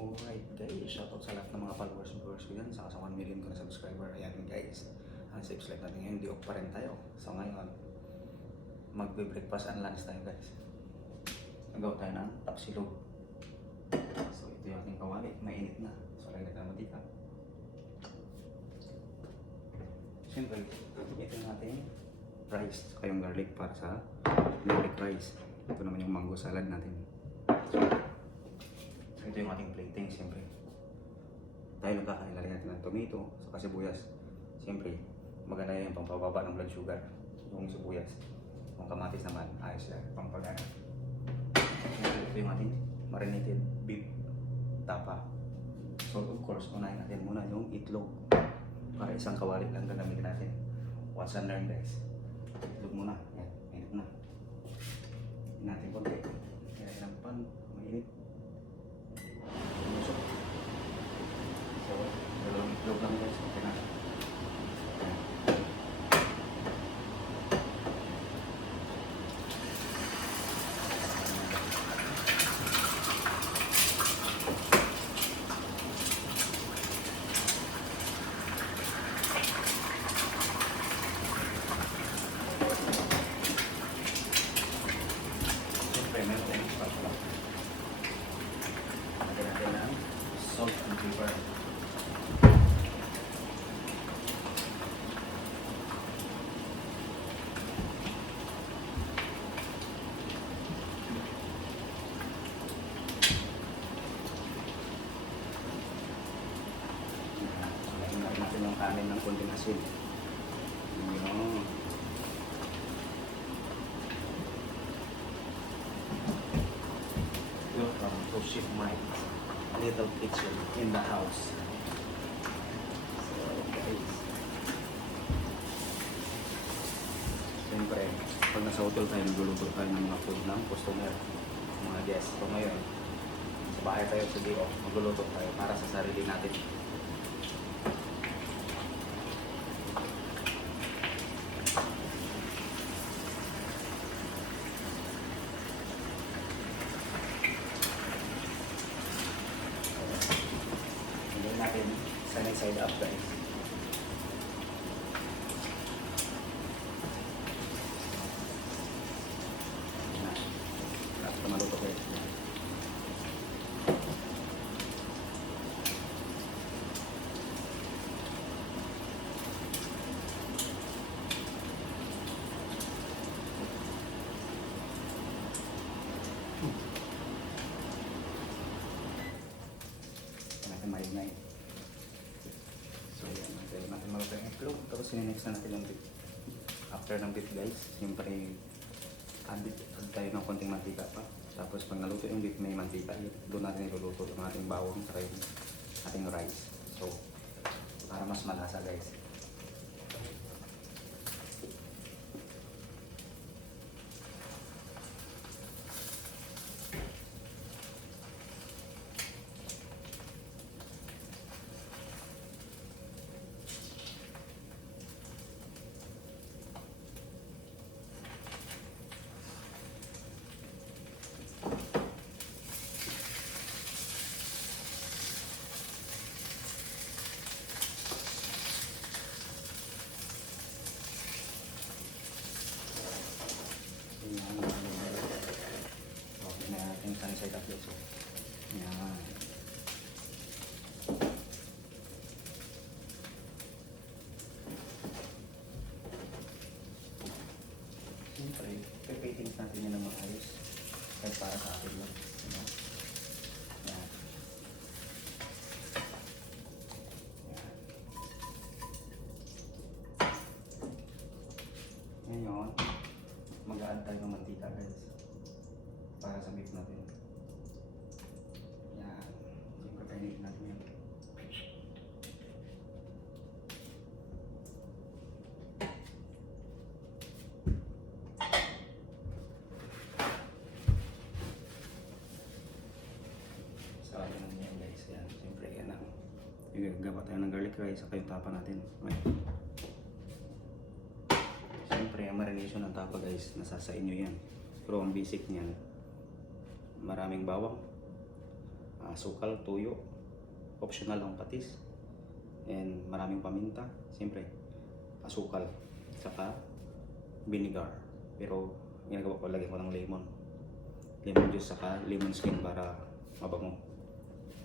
Alright guys, shoutout sa lahat ng mga followers and viewers ko dyan, saka sa 1 million ko na subscriber. Ayan guys, ang safe life natin ngayon, di off pa rin tayo. So ngayon, magbe-breakfast and lunch tayo guys. Nagawa tayo ng tapsilog. So ito yung ating kawali, mainit na. So lagyan natin ng mantika. Siyempre, ito yung ating rice, saka yung garlic para sa garlic rice. Ito naman yung mango salad natin. So ito yung ating plating, siyempre. Tayo lang kakain, natin ng tomato, saka sibuyas. Siyempre, maganda yung pampababa ng blood sugar, yung sibuyas. Yung kamatis naman, ayos yan, pampagana. Ito yung ating marinated beef tapa. So of course, unahin natin muna yung itlog. Para isang kawali lang gagamitin natin. Watch and learn guys. Itlog muna, yan, mainit na. Hindi natin konti. Kaya ilang pan, mainit. So, dalawang itlog lang guys. Okay na. Siyempre, meron tayong spatula. Lagyan natin ng salt and pepper. Lagyan natin yung kanin ng konting asin. Yun. Welcome to Ship Mike's Little Kitchen in the house. So guys, siyempre, pag nasa hotel tayo, nagluluto tayo ng mga food ng customer, mga guests. So ngayon, sa bahay tayo sa day off, magluluto tayo para sa sarili natin. Natin side up guys. Lahat maluto guys. Natin marinate. So yan, natin maluto yung itlog. Tapos sinenext na natin yung beef. After ng beef guys, siyempre add tayo ng konting mantika pa. Tapos pag naluto yung beef, may mantika. Doon natin iluluto yung ating bawang saka yung ating rice. So, para mas malasa guys. Okay na natin sunny side up dito. Yan. Siyempre, pipating natin yun ng maayos. Kahit para sa akin lang. Yan. Yan. Ngayon, mag-add tayo ng mantika guys para sa beef natin. Yan, siyempre kainin natin yan. So yan yan guys, yan, siyempre yan ang gagawa tayo ng garlic rice saka yung tapa natin. Siyempre, ang marination ng tapa guys, nasa sa inyo yan. Pero ang basic niyan, maraming bawang, sukal, tuyo, optional ang patis, and maraming paminta, siyempre asukal, saka vinegar. Pero ginagawa ko, lagyan ko ng lemon juice saka lemon skin para mabango,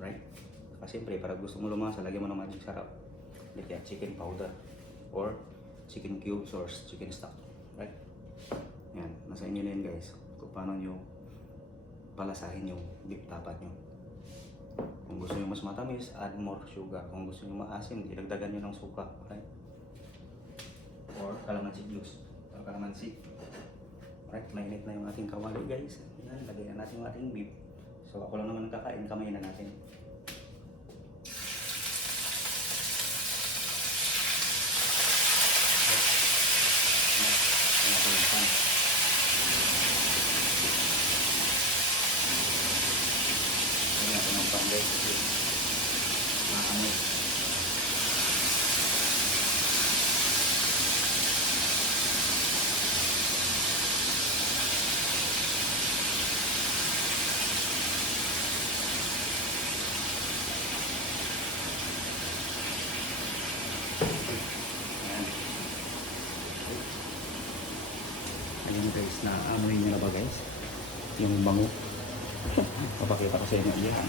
right? Kasi siyempre para gusto mo lumasa, lagyan mo ng magic sarap, like chicken powder or chicken cubes or chicken stock, right? Yan, nasa inyo na yun guys, kung paano nyo palasahin yung beef tapa nyo. Kung gusto nyo mas matamis, add more sugar. Kung gusto nyo maasim, ilagdagan nyo ng suka, right? Or calamansi juice, or calamansi. Right, mainit na yung ating kawali guys. Yan, lagay na natin yung ating beef. So ako lang naman kakain, kamay na natin. Ayan guys, naamoy nyo na ba guys? Yung bango. Papakita ko sa inyo. Ayan.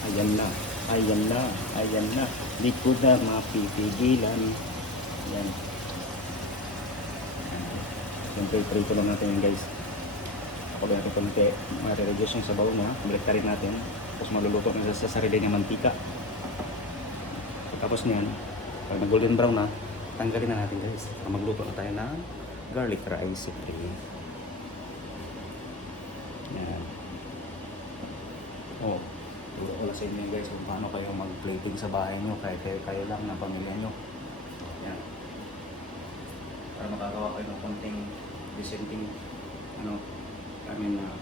Ayan na. Ayan na. Ayan na. Di ko na mapipigilan. Ayan. Siyempre, prito lang natin yan guys. Ako ba natin ito mare-reduce yung sabaw mo. Balik rin natin. Tapos maluluto na sa sarili niya mantika. Tapos niyan, pag nag-golden brown na, tanggalin na natin guys. Magluto na tayo ng garlic rice. Yan. Oh, turo ko lang sa inyo guys kung paano kayo mag-plating sa bahay nyo kahit kayo lang ng pamilya nyo. Yan. Para makagawa kayo ng konting presenting,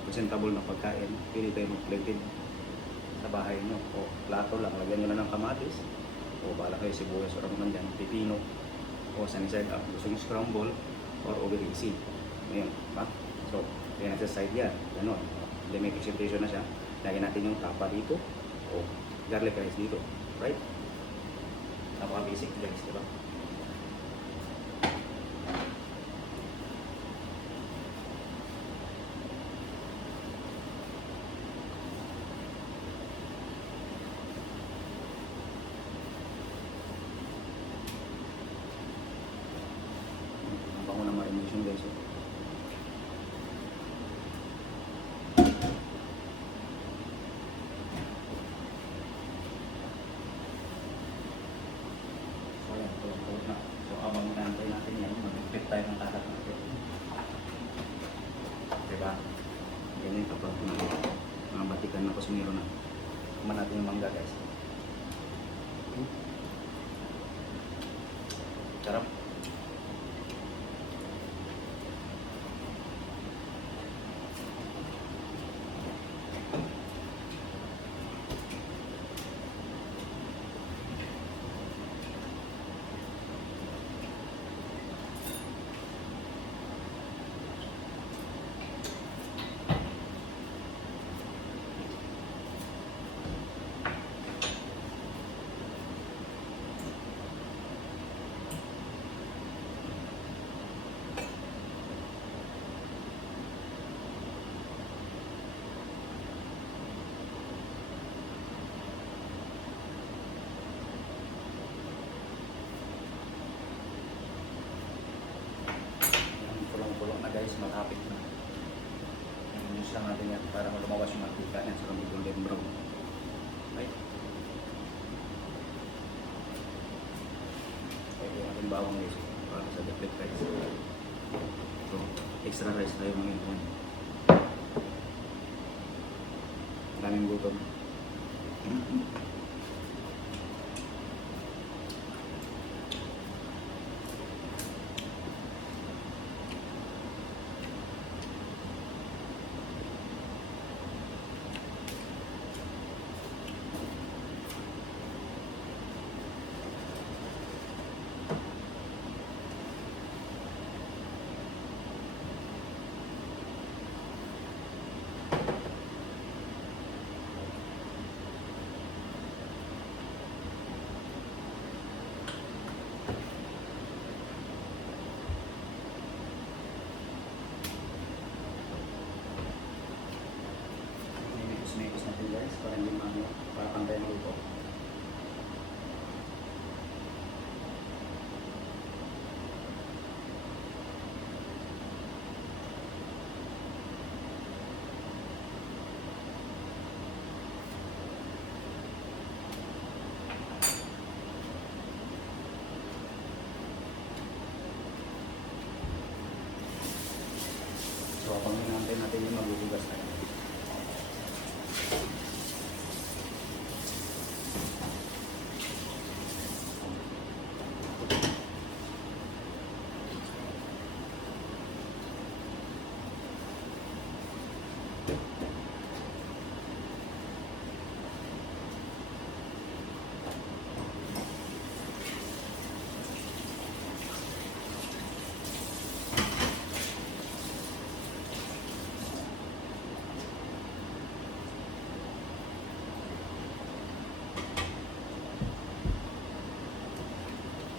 presentable na pagkain, pili kayo mag-plating sa bahay nyo. O plato lang, lagyan nyo na ng kamatis. O bala kayo sibuyas o naman dyan, pipino. O sunny side up, gusto nyo scramble or over easy. Ngayon, ba? So, yan sa side yan. Ganon. Then may presentation na siya. Lagyan natin yung tapa dito. O garlic rice dito. Right? Napaka-basic guys, diba? Ang bango na marination guys. Diba? Ganyan kapag mga batikan na kusmiro na. Kuman natin yung mangga guys. Sarap. Guys, malapit na. I-use lang natin yan para lumawas yung mantika yan sa golden brown. Right? Pwede natin bawang guys para sa deflect rice. So, extra rice tayo ngayon. Maraming gutom. para hindi para pantay ang luto. So, habang hinahantay natin yung maguhugas na yun.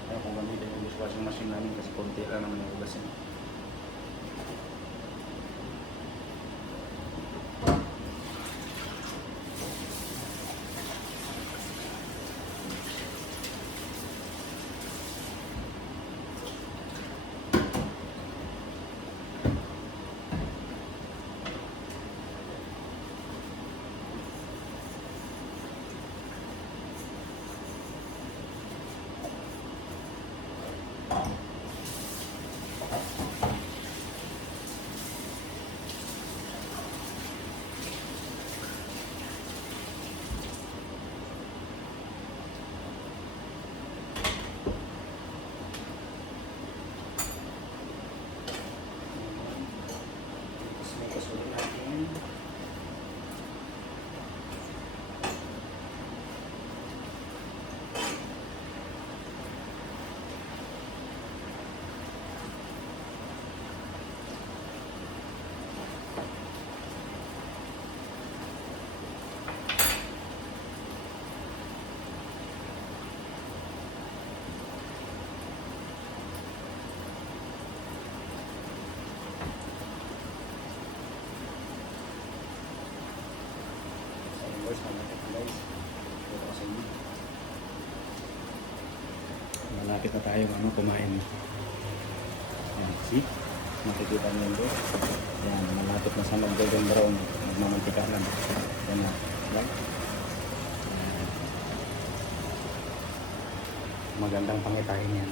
Kaya kung gamitin yung dishwashing machine namin kasi konti lang naman yung hugasin. Tapos may kasulit natin. Guys, ito sa inyo. Malapit na tayo kumain. Yan, see? Makikita niyo yun. Yan, malapit na sa mag-golden brown. Magmamantika lang. Yan na. Yan. Magandang pangitahin yan.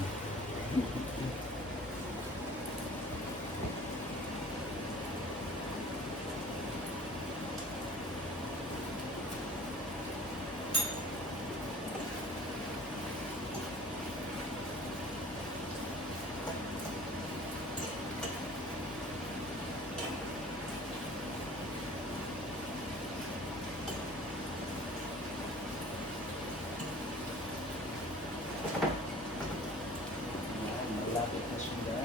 Malapit na siya.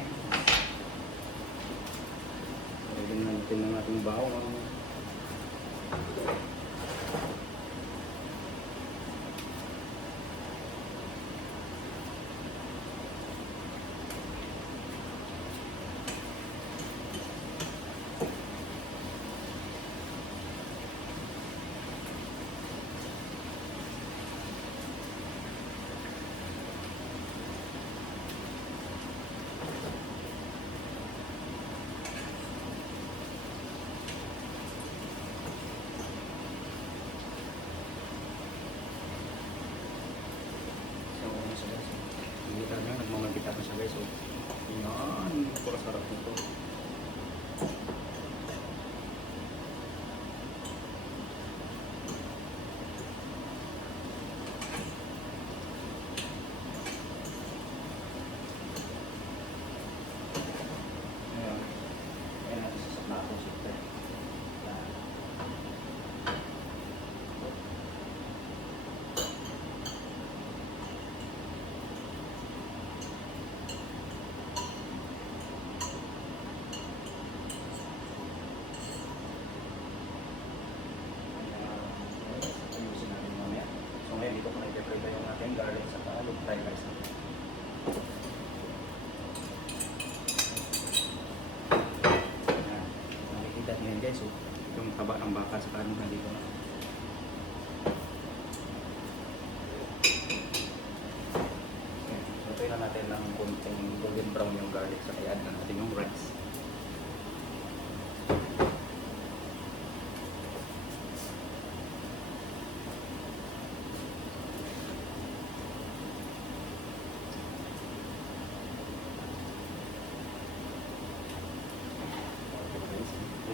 Pwede na natin ng ating bawang.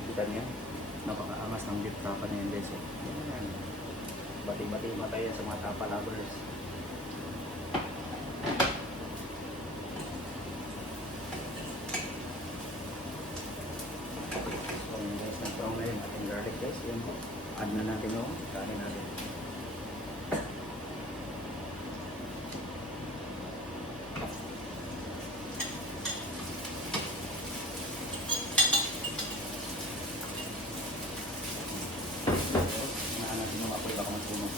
Kita niya, napakaangas ng beef tapa na yan guys. Yan. Bati-bati mata yan sa mga tapa lovers. So guys, nag-brown na yun ating garlic guys. Yan po. Add na natin yung kanin natin. Baka masunog.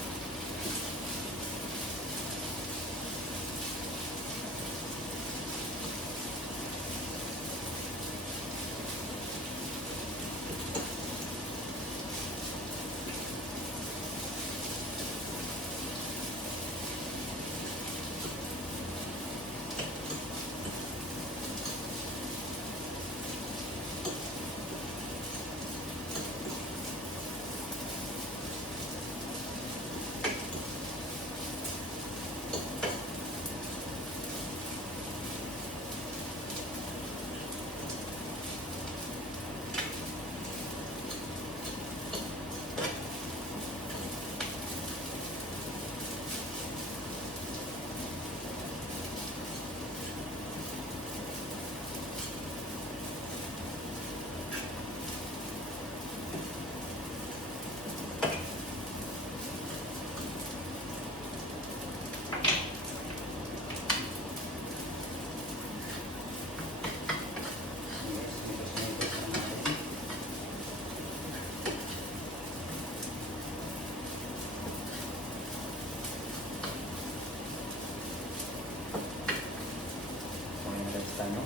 Tayo.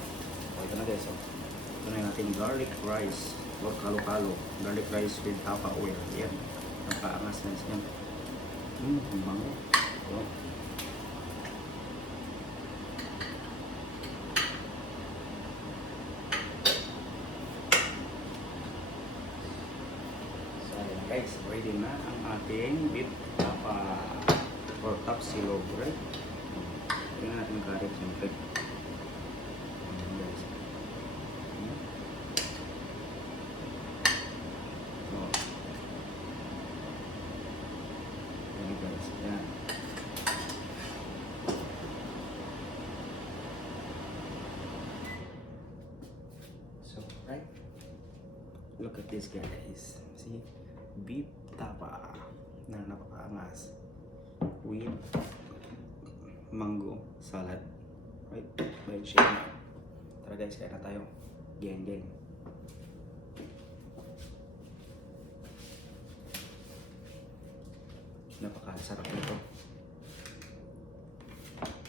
So, ito na guys. So, ito na yung ating garlic rice or kalo-kalo. Garlic rice with tapa oil. Yan. Napakaangas na siya. Ang bango. So, ayan guys. Ready na ang ating beef tapa or tapsilog. Right? Tingnan natin ang garlic siyempre. Yan. So, right? Look at this guys. See? Beef tapa na napakaangas with mango salad. Right? By shake. Tara guys, kaya na tayo. Geng. Napakasarap nito.